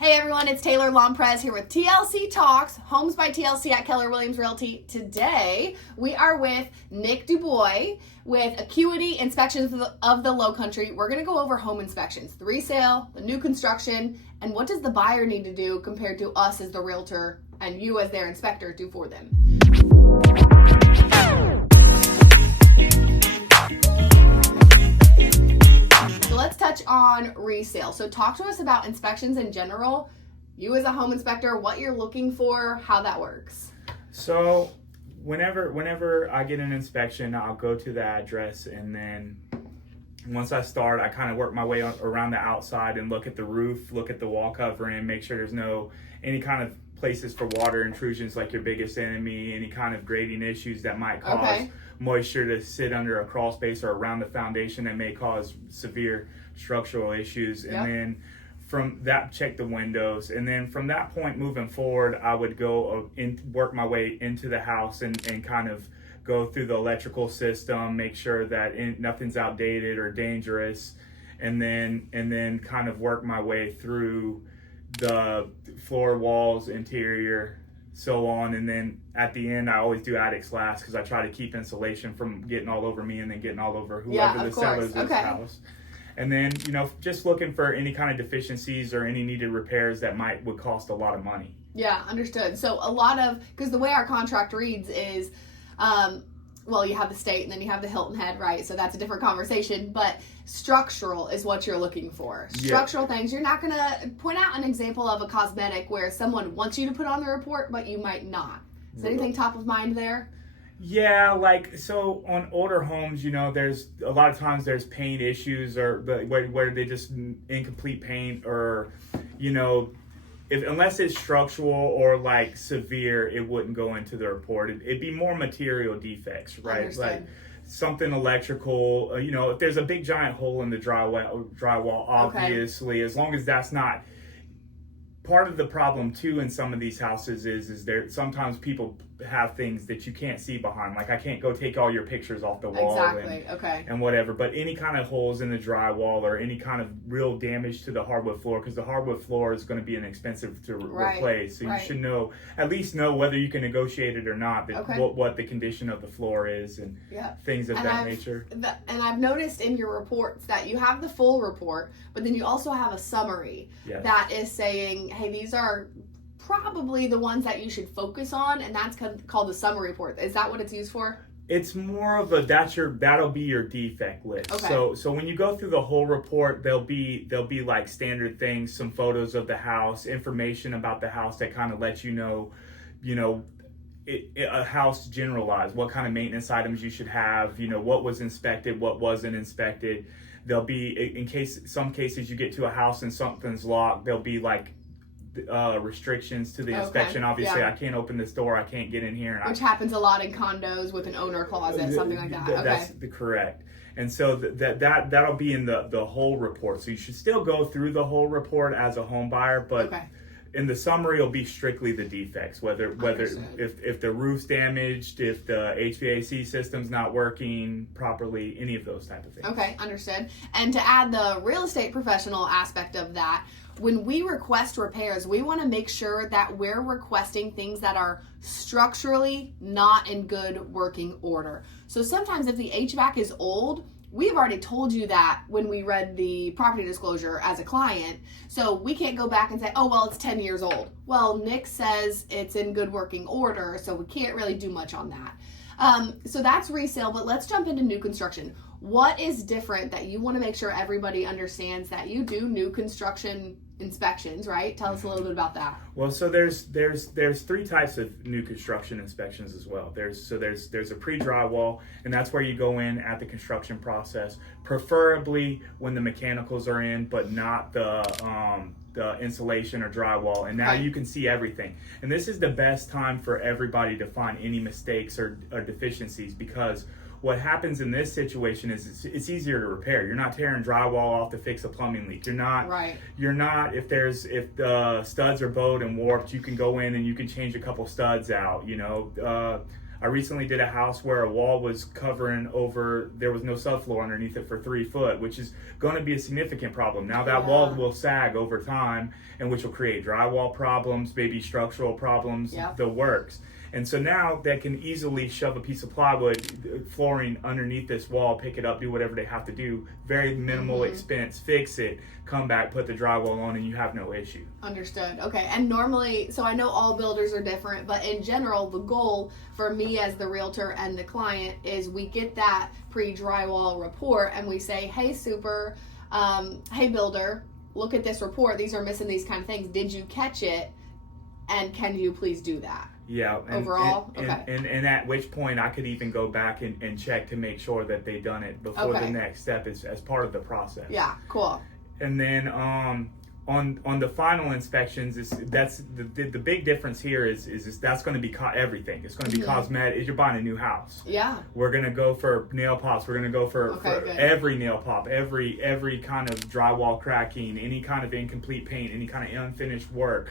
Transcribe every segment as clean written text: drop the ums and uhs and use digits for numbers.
Hey everyone, it's Taylor Lomprez here with TLC Talks, Homes by TLC at Keller Realty. Today, we are with Nick DuBois with Acuity Inspections of the Low Country. We're going to go over home inspections, the resale, the new construction, and what does the buyer need to do compared to us as the realtor and you as their inspector do for them. So let's touch on resale. So talk to us about inspections in general. You as a home inspector, what you're looking for, how that works. So whenever I get an inspection, I'll go to the address, and then once I start, I kind of work my way around the outside and look at the roof, look at the wall covering, make sure there's any kind of places for water intrusions like your biggest enemy, any kind of grading issues that might cause moisture to sit under a crawl space or around the foundation that may cause severe structural issues. And then from that, check the windows. And then from that point moving forward, I would go work my way into the house and kind of go through the electrical system, make sure that nothing's outdated or dangerous, and then kind of work my way through the floor, walls, interior, so on. And then at the end, I always do attics last because I try to keep insulation from getting all over me and then getting all over whoever the sellers of the house. And then, just looking for any kind of deficiencies or any needed repairs that would cost a lot of money. Yeah, understood. So because the way our contract reads is, you have the state and then you have the Hilton Head, right? So that's a different conversation, but structural is what you're looking for. Structural things. You're not going to point out an example of a cosmetic where someone wants you to put on the report, but you might not. Is anything top of mind there? Yeah, so on older homes, there's a lot of times there's paint issues or where they just incomplete paint or, unless it's structural or severe, it wouldn't go into the report. It'd be more material defects, right? Understood. Like something electrical, if there's a big giant hole in the drywall, obviously, as long as that's not part of the problem too in some of these houses is there sometimes people have things that you can't see behind. Like I can't go take all your pictures off the wall and whatever, but any kind of holes in the drywall or any kind of real damage to the hardwood floor, because the hardwood floor is going to be inexpensive to replace. So you should at least know whether you can negotiate it or not, what the condition of the floor is and things of that nature. And I've noticed in your reports that you have the full report, but then you also have a summary that is saying, hey, these are probably the ones that you should focus on, and that's called the summary report. Is that what it's used for? It's more of that'll be your defect list. So when you go through the whole report, there'll be like standard things, some photos of the house, information about the house that kind of lets you know, a house generalized, what kind of maintenance items you should have, what was inspected, what wasn't inspected. There'll be, some cases you get to a house and something's locked, there'll be restrictions to the inspection. Obviously, I can't open this door, I can't get in here. Which happens a lot in condos with an owner closet, something like that. That's correct. And so that'll be in the whole report. So you should still go through the whole report as a home buyer, but in the summary it'll be strictly the defects, whether if the roof's damaged, if the HVAC system's not working properly, any of those type of things. Okay, understood. And to add the real estate professional aspect of that, when we request repairs, we want to make sure that we're requesting things that are structurally not in good working order. So sometimes if the HVAC is old, we've already told you that when we read the property disclosure as a client. So we can't go back and say, oh, well, it's 10 years old. Well, Nick says it's in good working order, so we can't really do much on that. So that's resale, but let's jump into new construction. What is different that you want to make sure everybody understands that you do new construction inspections, right? Tell us a little bit about that. Well, so there's three types of new construction inspections as well. There's a pre-drywall, and that's where you go in at the construction process, preferably when the mechanicals are in, but not the insulation or drywall, and now you can see everything. And this is the best time for everybody to find any mistakes or deficiencies, because what happens in this situation is it's easier to repair. You're not tearing drywall off to fix a plumbing leak. You're not if the studs are bowed and warped, you can go in and you can change a couple studs out. I recently did a house where a wall was covering over, there was no subfloor underneath it for 3 foot, which is going to be a significant problem. Now that wall will sag over time, and which will create drywall problems, maybe structural problems, the works. And so now they can easily shove a piece of plywood, flooring underneath this wall, pick it up, do whatever they have to do, very minimal expense, fix it, come back, put the drywall on, and you have no issue. Understood. Okay. And normally, so I know all builders are different, but in general, the goal for me as the realtor and the client is we get that pre-drywall report and we say, hey, hey, builder, look at this report. These are missing these kind of things. Did you catch it? And can you please do that? Yeah. Overall? And at which point I could even go back and check to make sure that they done it before the next step is as part of the process. Yeah, cool. And then on the final inspections, that's the big difference here is that's going to be everything. It's going to be cosmetic. You're buying a new house. Yeah. We're going to go for nail pops. We're going to go for every nail pop, every kind of drywall cracking, any kind of incomplete paint, any kind of unfinished work.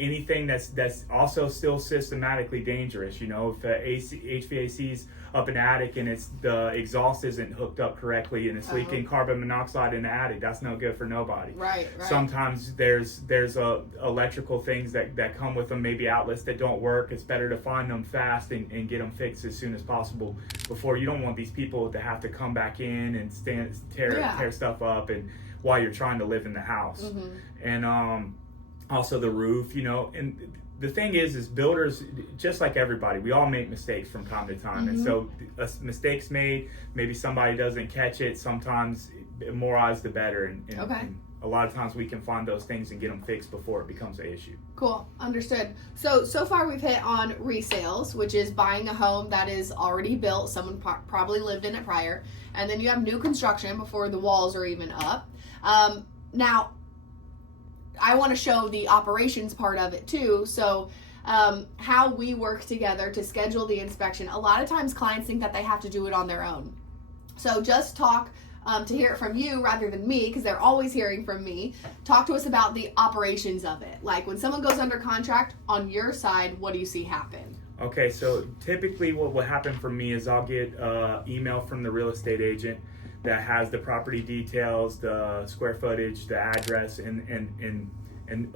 Anything that's also still systematically dangerous. You know, if HVAC's up an attic and the exhaust isn't hooked up correctly and it's leaking carbon monoxide in the attic, that's no good for nobody. Right. Sometimes there's electrical things that come with them, maybe outlets that don't work. It's better to find them fast and get them fixed as soon as possible before you don't want these people to have to come back in and tear stuff up and while you're trying to live in the house. And also the roof, you know, and the thing is builders, just like everybody, we all make mistakes from time to time. And so mistakes made, maybe somebody doesn't catch it. Sometimes more eyes the better. And a lot of times we can find those things and get them fixed before it becomes an issue. Cool. Understood. So far we've hit on resales, which is buying a home that is already built. Someone probably lived in it prior. And then you have new construction before the walls are even up. Now, I want to show the operations part of it too. So how we work together to schedule the inspection. A lot of times clients think that they have to do it on their own. So just talk to hear it from you rather than me, because they're always hearing from me. Talk to us about the operations of it. Like when someone goes under contract on your side, what do you see happen? Okay, so typically what will happen for me is I'll get email from the real estate agent that has the property details, the square footage, the address, and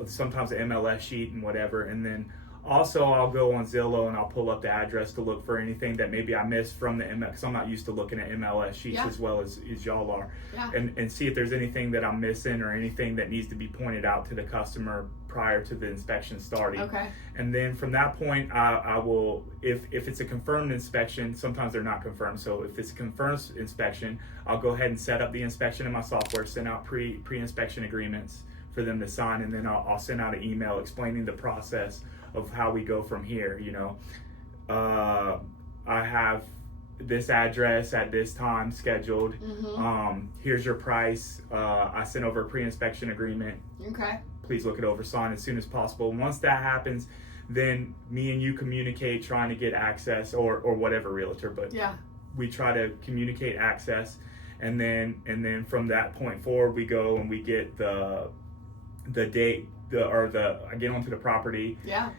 sometimes the MLS sheet and whatever. And then also I'll go on Zillow and I'll pull up the address to look for anything that maybe I missed from the MLS, because I'm not used to looking at MLS sheets as well as y'all are. And see if there's anything that I'm missing or anything that needs to be pointed out to the customer prior to the inspection starting. And then from that point, I will, if it's a confirmed inspection, sometimes they're not confirmed. So if it's a confirmed inspection, I'll go ahead and set up the inspection in my software, send out pre-inspection agreements for them to sign, and then I'll send out an email explaining the process of how we go from here. You know, I have this address at this time scheduled. Here's your price. I sent over a pre-inspection agreement. Please look it over, sign as soon as possible. Once that happens, then me and you communicate trying to get access, or whatever realtor, but we try to communicate access, and then from that point forward we go and we get the date, I get onto the property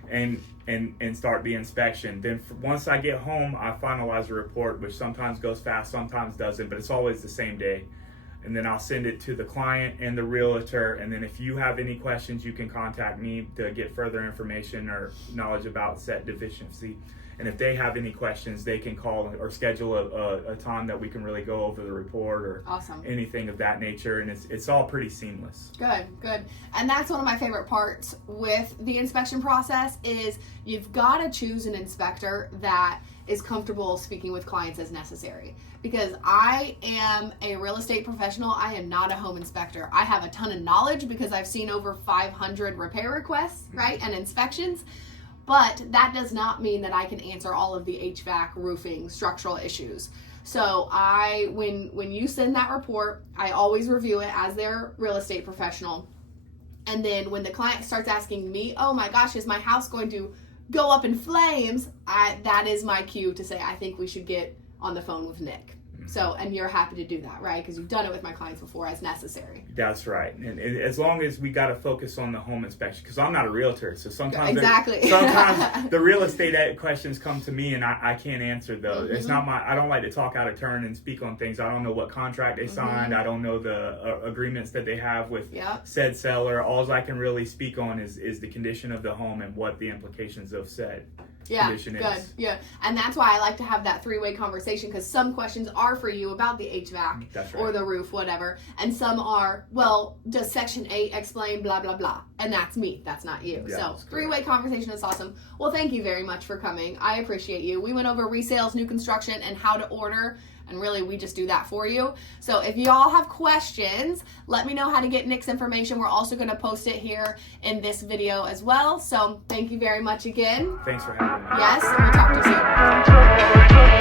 and start the inspection. Then once I get home, I finalize a report, which sometimes goes fast, sometimes doesn't, but it's always the same day. And then I'll send it to the client and the realtor. And then if you have any questions, you can contact me to get further information or knowledge about set deficiency. And if they have any questions, they can call or schedule a time that we can really go over the report or anything of that nature. And it's all pretty seamless. Good. And that's one of my favorite parts with the inspection process is you've got to choose an inspector that is comfortable speaking with clients as necessary. Because I am a real estate professional. I am not a home inspector. I have a ton of knowledge because I've seen over 500 repair requests, right, and inspections. But that does not mean that I can answer all of the HVAC, roofing, structural issues. So when you send that report, I always review it as their real estate professional. And then when the client starts asking me, oh my gosh, is my house going to go up in flames? That is my cue to say, I think we should get on the phone with Nick. So, and you're happy to do that, right? Because you've done it with my clients before as necessary. That's right. And as long as we got to focus on the home inspection, because I'm not a realtor, so sometimes the real estate questions come to me and I can't answer those. It's not I don't like to talk out of turn and speak on things. I don't know what contract they signed. I don't know the agreements that they have with said seller. All I can really speak on is the condition of the home and what the implications of said condition is. Yeah, and that's why I like to have that three-way conversation, because some questions are for you about the HVAC or the roof, whatever, and some are, well, does Section 8 explain blah, blah, blah, and that's me, that's not you. So three-way conversation is awesome. Well, thank you very much for coming. I appreciate you. We went over resales, new construction, and how to order. And really, we just do that for you. So if y'all have questions, let me know how to get Nick's information. We're also going to post it here in this video as well. So thank you very much again. Thanks for having me. Yes, and we'll talk to you soon.